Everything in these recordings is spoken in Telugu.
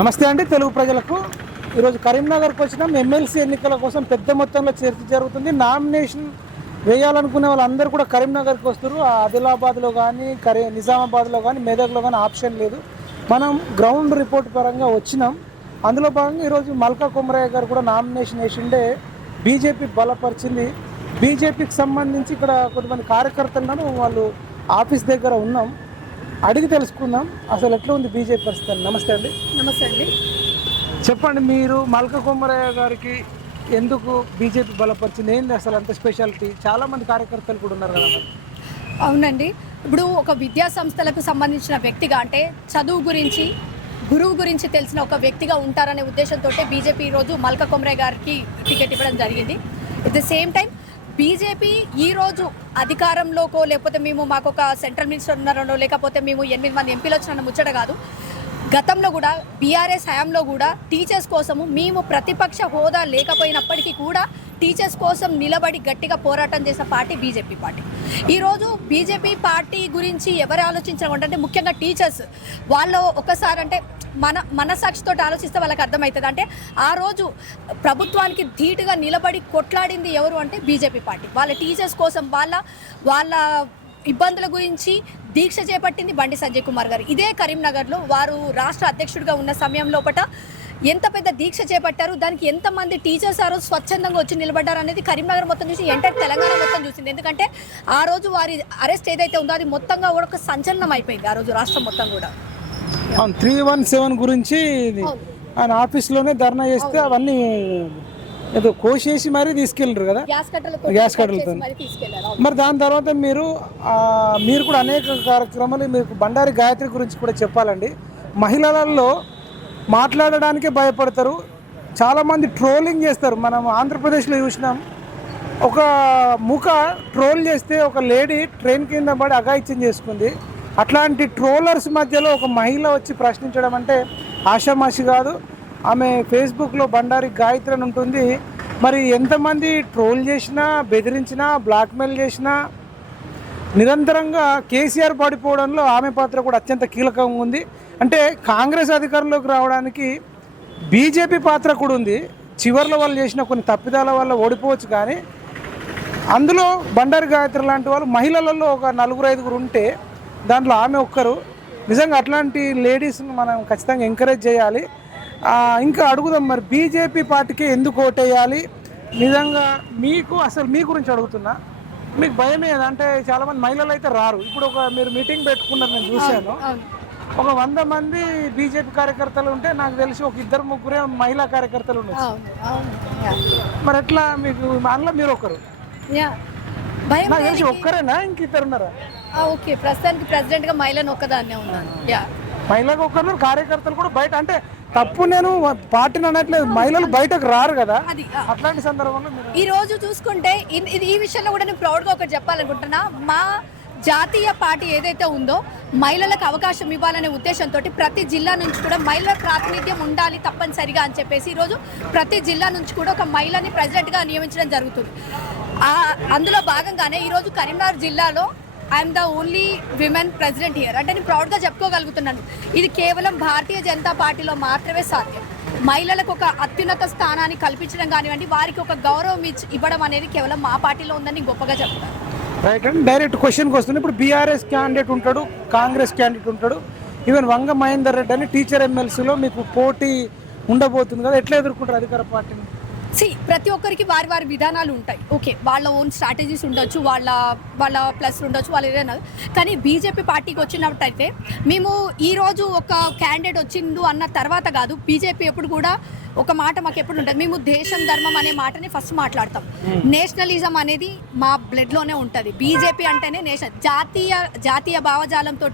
నమస్తే అండి తెలుగు ప్రజలకు. ఈరోజు కరీంనగర్కి వచ్చినాం. ఎమ్మెల్సీ ఎన్నికల కోసం పెద్ద మొత్తంలో చర్చ జరుగుతుంది. నామినేషన్ వేయాలనుకునే వాళ్ళందరూ కూడా కరీంనగర్కి వస్తారు. ఆ ఆదిలాబాద్లో కానీ కరీ నిజామాబాద్లో కానీ మెదక్లో కానీ ఆప్షన్ లేదు. మనం గ్రౌండ్ రిపోర్ట్ పరంగా వచ్చినాం. అందులో భాగంగా ఈరోజు మల్కా కుమరయ్య గారు కూడా నామినేషన్ వేసిండే. బీజేపీ బలపరిచింది. బీజేపీకి సంబంధించి ఇక్కడ కొంతమంది కార్యకర్తలను వాళ్ళు ఆఫీస్ దగ్గర ఉన్నాం. అడిగి తెలుసుకుందాం. అసలు ఎట్లా ఉంది బీజేపీ పరిస్థితి. నమస్తే అండి. నమస్తే అండి. చెప్పండి మీరు మల్క కుమ్మరయ్య గారికి ఎందుకు బీజేపీ బలపరిచింది? ఏంది అసలు అంత స్పెషాలిటీ? చాలా మంది కార్యకర్తలు కూడా ఉన్నారు కదా. అవునండి. ఇప్పుడు ఒక విద్యా సంస్థలకు సంబంధించిన వ్యక్తిగా అంటే చదువు గురించి గురువు గురించి తెలిసిన ఒక వ్యక్తిగా ఉంటారనే ఉద్దేశంతో బీజేపీ ఈరోజు మల్క కొమరే గారికి టికెట్ ఇవ్వడం జరిగింది. At the same time BJP ఈరోజు అధికారంలోకో లేకపోతే మేము మాకు ఒక సెంట్రల్ మినిస్టర్ ఉన్నారనో లేకపోతే మేము ఎనిమిది మంది ఎంపీలు వచ్చిన ముచ్చట కాదు. గతంలో కూడా బీఆర్ఎస్ హయాంలో కూడా టీచర్స్ కోసము మేము ప్రతిపక్ష హోదా లేకపోయినప్పటికీ కూడా టీచర్స్ కోసం నిలబడి గట్టిగా పోరాటం చేసిన పార్టీ బీజేపీ పార్టీ. ఈరోజు బీజేపీ పార్టీ గురించి ఎవరు ఆలోచించడం అంటే ముఖ్యంగా టీచర్స్. వాళ్ళు ఒకసారి అంటే మన మనసాక్షితో ఆలోచిస్తే వాళ్ళకి అర్థమవుతుంది. అంటే ఆ రోజు ప్రభుత్వానికి ధీటుగా నిలబడి కొట్లాడింది ఎవరు అంటే బీజేపీ పార్టీ. వాళ్ళ టీచర్స్ కోసం వాళ్ళ వాళ్ళ ఇబ్బందుల గురించి దీక్ష చేపట్టింది బండి సంజయ్ కుమార్ గారు. ఇదే కరీంనగర్లో వారు రాష్ట్ర అధ్యక్షుడిగా ఉన్న సమయం లోపట ఎంత పెద్ద దీక్ష చేపట్టారు? దానికి ఎంతమంది టీచర్స్ ఆ రోజు స్వచ్ఛందంగా వచ్చి నిలబడ్డారు అనేది కరీంనగర్ మొత్తం చూసి ఎంటర్ తెలంగాణ మొత్తం చూసింది. ఎందుకంటే ఆ రోజు వారి అరెస్ట్ ఏదైతే ఉందో అది మొత్తంగా కూడా ఒక సంచలనం అయిపోయింది ఆ రోజు రాష్ట్రం మొత్తం కూడా. త్రీ వన్ సెవెన్ గురించి. ఆయన ఆఫీస్లోనే ధర్నా చేస్తే అవన్నీ ఏదో కోసేసి మరీ తీసుకెళ్ళరు కదా? గ్యాస్ కట్టలు గ్యాస్ కట్టలతో. మరి దాని తర్వాత మీరు మీరు కూడా అనేక కార్యక్రమాలు మీకు బండారి గాయత్రి గురించి కూడా చెప్పాలండి. మహిళలలో మాట్లాడడానికే భయపడతారు. చాలామంది ట్రోలింగ్ చేస్తారు. మనం ఆంధ్రప్రదేశ్లో చూసినాం. ఒక ముఖ ట్రోల్ చేస్తే ఒక లేడీ ట్రైన్ కింద పడి అఘాయిత్యం చేసుకుంది. అట్లాంటి ట్రోలర్స్ మధ్యలో ఒక మహిళ వచ్చి ప్రశ్నించడం అంటే ఆషామాషి కాదు. ఆమె ఫేస్బుక్లో బండారి గాయత్రి అని ఉంటుంది. మరి ఎంతమంది ట్రోల్ చేసినా బెదిరించినా బ్లాక్మెయిల్ చేసినా నిరంతరంగా కేసీఆర్ పడిపోవడంలో ఆమె పాత్ర కూడా అత్యంత కీలకంగా ఉంది. అంటే కాంగ్రెస్ అధికారంలోకి రావడానికి బీజేపీ పాత్ర కూడా ఉంది. చివర్లో వాళ్ళు చేసిన కొన్ని తప్పిదాల వల్ల ఓడిపోవచ్చు కానీ అందులో బండారి గాయత్రి లాంటి వాళ్ళు మహిళలలో ఒక నలుగురు ఐదుగురు ఉంటే దాంట్లో ఆమె ఒక్కరు. నిజంగా అట్లాంటి లేడీస్ని మనం ఖచ్చితంగా ఎంకరేజ్ చేయాలి. ఇంకా అడుగుదాం మరి బీజేపీ పార్టీకి ఎందుకు ఓటేయాలి? నిజంగా మీకు అసలు మీ గురించి అడుగుతున్నా. మీకు భయం అంటే చాలామంది మహిళలు అయితే రారు. ఇప్పుడు ఒక మీరు మీటింగ్ పెట్టుకున్నారు నేను చూశాను. ఒక వంద మంది బీజేపీ కార్యకర్తలు ఉంటే నాకు తెలిసి ఒక ఇద్దరు ముగ్గురే మహిళా కార్యకర్తలు ఉన్నారు. మరి ఎట్లా మీకు అందులో మీరు ఒకరు? నాకు తెలిసి ఒక్కరేనా? ఇంక ఇద్దరు ఉన్నారా? ఆ, ఓకే. ప్రస్తుతానికి ప్రెసిడెంట్గా మహిళను ఒక్కదాన్నే ఉన్నాను. యా. మహిళకు ఒక్కరు కార్యకర్తలు కూడా బయట అంటే తప్పు నేను పార్టీని అనట్లేదు. మహిళలు బయటకు రారు కదా. అట్లాంటి సందర్భంలో ఈ రోజు చూసుకుంటే ఈ విషయంలో కూడా నేను ప్రౌడ్గా ఒకటి చెప్పాలనుకుంటున్నా. మా జాతీయ పార్టీ ఏదైతే ఉందో మహిళలకు అవకాశం ఇవ్వాలనే ఉద్దేశంతో ప్రతి జిల్లా నుంచి కూడా మహిళల ప్రాతినిధ్యం ఉండాలి తప్పనిసరిగా అని చెప్పేసి ఈరోజు ప్రతి జిల్లా నుంచి కూడా ఒక మహిళని ప్రెసిడెంట్గా నియమించడం జరుగుతుంది. అందులో భాగంగానే ఈరోజు కరీంనగర్ జిల్లాలో I'm the only women president here అంటే నేను ప్రౌడ్గా చెప్పుకోగలుగుతున్నాను. ఇది కేవలం భారతీయ జనతా పార్టీలో మాత్రమే సాధ్యం. మహిళలకు ఒక అత్యున్నత స్థానాన్ని కల్పించడం కానివ్వండి వారికి ఒక గౌరవం ఇచ్చి ఇవ్వడం అనేది కేవలం మా పార్టీలో ఉందని గొప్పగా చెప్తాను. రైట్ అండి డైరెక్ట్ క్వశ్చన్కి వస్తుంది. ఇప్పుడు బీఆర్ఎస్ క్యాండిడేట్ ఉంటాడు కాంగ్రెస్ క్యాండిడేట్ ఉంటాడు. ఈవెన్ వంగ మహేందర్ రెడ్డి అని టీచర్ ఎమ్మెల్సీలో మీకు పోటీ ఉండబోతుంది కదా ఎట్లా ఎదుర్కొంటారు అధికార పార్టీని? సి ప్రతి ఒక్కరికి వారి వారి విధానాలు ఉంటాయి. ఓకే వాళ్ళ ఓన్ స్ట్రాటజీస్ ఉండొచ్చు వాళ్ళ వాళ్ళ ప్లస్ ఉండొచ్చు వాళ్ళ ఏదైనా. కానీ బీజేపీ పార్టీకి వచ్చినట్టయితే మేము ఈరోజు ఒక క్యాండిడేట్ వచ్చిండు అన్న తర్వాత కాదు బీజేపీ ఎప్పుడు కూడా ఒక మాట మాకు ఎప్పుడు ఉంటుంది. మేము దేశం ధర్మం అనే మాటని ఫస్ట్ మాట్లాడతాం. నేషనలిజం అనేది మా బ్లడ్లోనే ఉంటుంది. బీజేపీ అంటేనే నేషన్ జాతీయ జాతీయ భావజాలంతో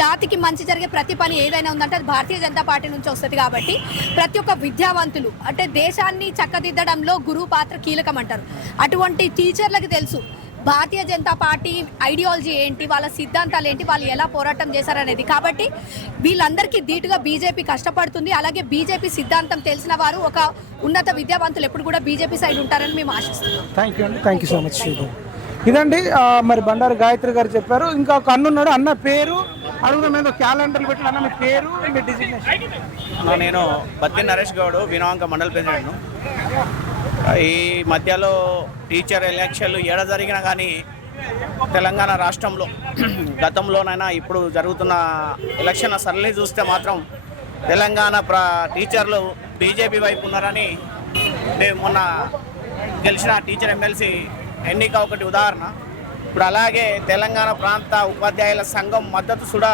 జాతికి మంచి జరిగే ప్రతి పని ఏదైనా ఉందంటే అది భారతీయ జనతా పార్టీ నుంచి వస్తుంది కాబట్టి ప్రతి ఒక్క విద్యావంతులు అంటే దేశాన్ని చక్కదిద్దడంలో గురువు పాత్ర కీలకం అంటారు అటువంటి టీచర్లకు తెలుసు భారతీయ జనతా పార్టీ ఐడియాలజీ ఏంటి వాళ్ళ సిద్ధాంతాలు ఏంటి వాళ్ళు ఎలా పోరాటం చేశారనేది. కాబట్టి వీళ్ళందరికీ ధీటుగా బీజేపీ కష్టపడుతుంది. అలాగే బీజేపీ సిద్ధాంతం తెలిసిన వారు ఒక ఉన్నత విద్యావంతులు ఎప్పుడు కూడా బీజేపీ సైడ్ ఉంటారని మేము ఆశిస్తున్నాం. థ్యాంక్ యూ అండి. థ్యాంక్ యూ సో మచ్ ఇదండి మరి బండారు గాయత్రి గారు చెప్పారు. ఇంకా ఒక అన్న ఉన్నాడు అన్న పేరు క్యాలెండర్లు పెట్టి అన్న మీ పేరు మీ డిజిగ్నేషన్ అన్న, నేను బత్తి నరేష్ గౌడ్ వినవాంక మండల ప్రెసిడెంట్ ఈ మధ్యలో టీచర్ ఎలక్షన్లు ఏడ జరిగినా కానీ తెలంగాణ రాష్ట్రంలో గతంలోనైనా ఇప్పుడు జరుగుతున్న ఎలక్షన్ సరళి చూస్తే మాత్రం తెలంగాణ ప్ర టీచర్లు బీజేపీ వైపు ఉన్నారని మేము మొన్న గెలిచిన టీచర్ ఎమ్మెల్సీ ఎన్నిక ఒకటి ఉదాహరణ. ఇప్పుడు అలాగే తెలంగాణ ప్రాంత ఉపాధ్యాయుల సంఘం మద్దతు కూడా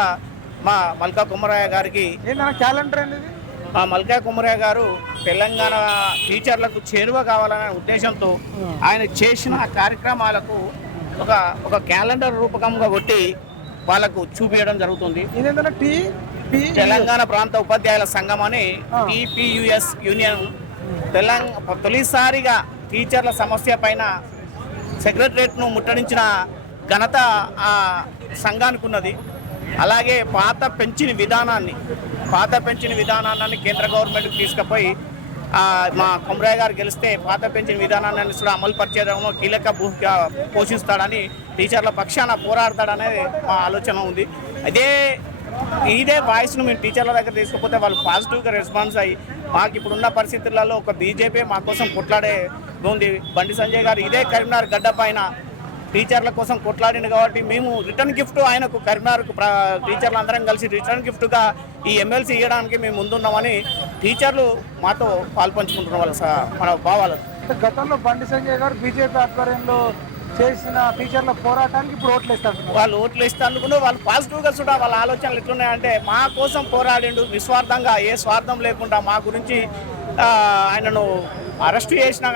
మా మల్కా కుమ్మరయ్య గారికి క్యాలెండర్ అనేది మా మల్కా కుమరయ్య గారు తెలంగాణ టీచర్లకు చేరువ కావాలనే ఉద్దేశంతో ఆయన చేసిన కార్యక్రమాలకు ఒక ఒక క్యాలెండర్ రూపకంగా కొట్టి వాళ్ళకు చూపించడం జరుగుతుంది. తెలంగాణ ప్రాంత ఉపాధ్యాయుల సంఘం అని ఆ. టీపీయుఎస్ యూనియన్ తెలంగాణ తొలిసారిగా టీచర్ల సమస్య పైన సెక్రటరేట్ను ముట్టడించిన ఘనత ఆ సంఘానికి ఉన్నది అలాగే పాత పెంచిన విధానాన్ని పాత పెంచిన విధానాన్ని కేంద్ర గవర్నమెంట్కి తీసుకుపోయి మా కొమరయ్య గారు గెలిస్తే పాత పెంచిన విధానాన్ని కూడా అమలు పరిచేయడంలో కీలక భూమిక పోషిస్తాడని టీచర్ల పక్షాన పోరాడతాడనేది మా ఆలోచన ఉంది. అదే ఇదే వాయిస్ను మేము టీచర్ల దగ్గర తీసుకుపోతే వాళ్ళు పాజిటివ్గా రెస్పాన్స్ అయ్యి మాకు ఇప్పుడున్న పరిస్థితులలో ఒక బీజేపీ మా కోసం కొట్లాడే ఉంది. బండి సంజయ్ గారు ఇదే కరీంనగర్ గడ్డ పైన టీచర్ల కోసం కొట్లాడింది కాబట్టి మేము రిటర్న్ గిఫ్ట్ ఆయనకు కరీంనగర్కు టీచర్లు అందరం కలిసి రిటర్న్ గిఫ్ట్గా ఈ ఎమ్మెల్సీ ఇవ్వడానికి మేము ముందున్నామని టీచర్లు మాతో పాల్పంచుకుంటున్న వాళ్ళ మన భావాలు. గతంలో బండి సంజయ్ గారు బీజేపీ ఆధ్వర్యంలో చేసిన టీచర్ల పోరాటానికి ఇప్పుడు ఓట్లు వేస్తారు వాళ్ళు ఓట్లు ఇస్తాను వాళ్ళు పాజిటివ్గా కూడా వాళ్ళ ఆలోచనలు ఎట్లున్నాయంటే మా కోసం పోరాడిండు నిస్వార్థంగా ఏ స్వార్థం లేకుండా మా గురించి ఆయనను అరెస్ట్ చేసినా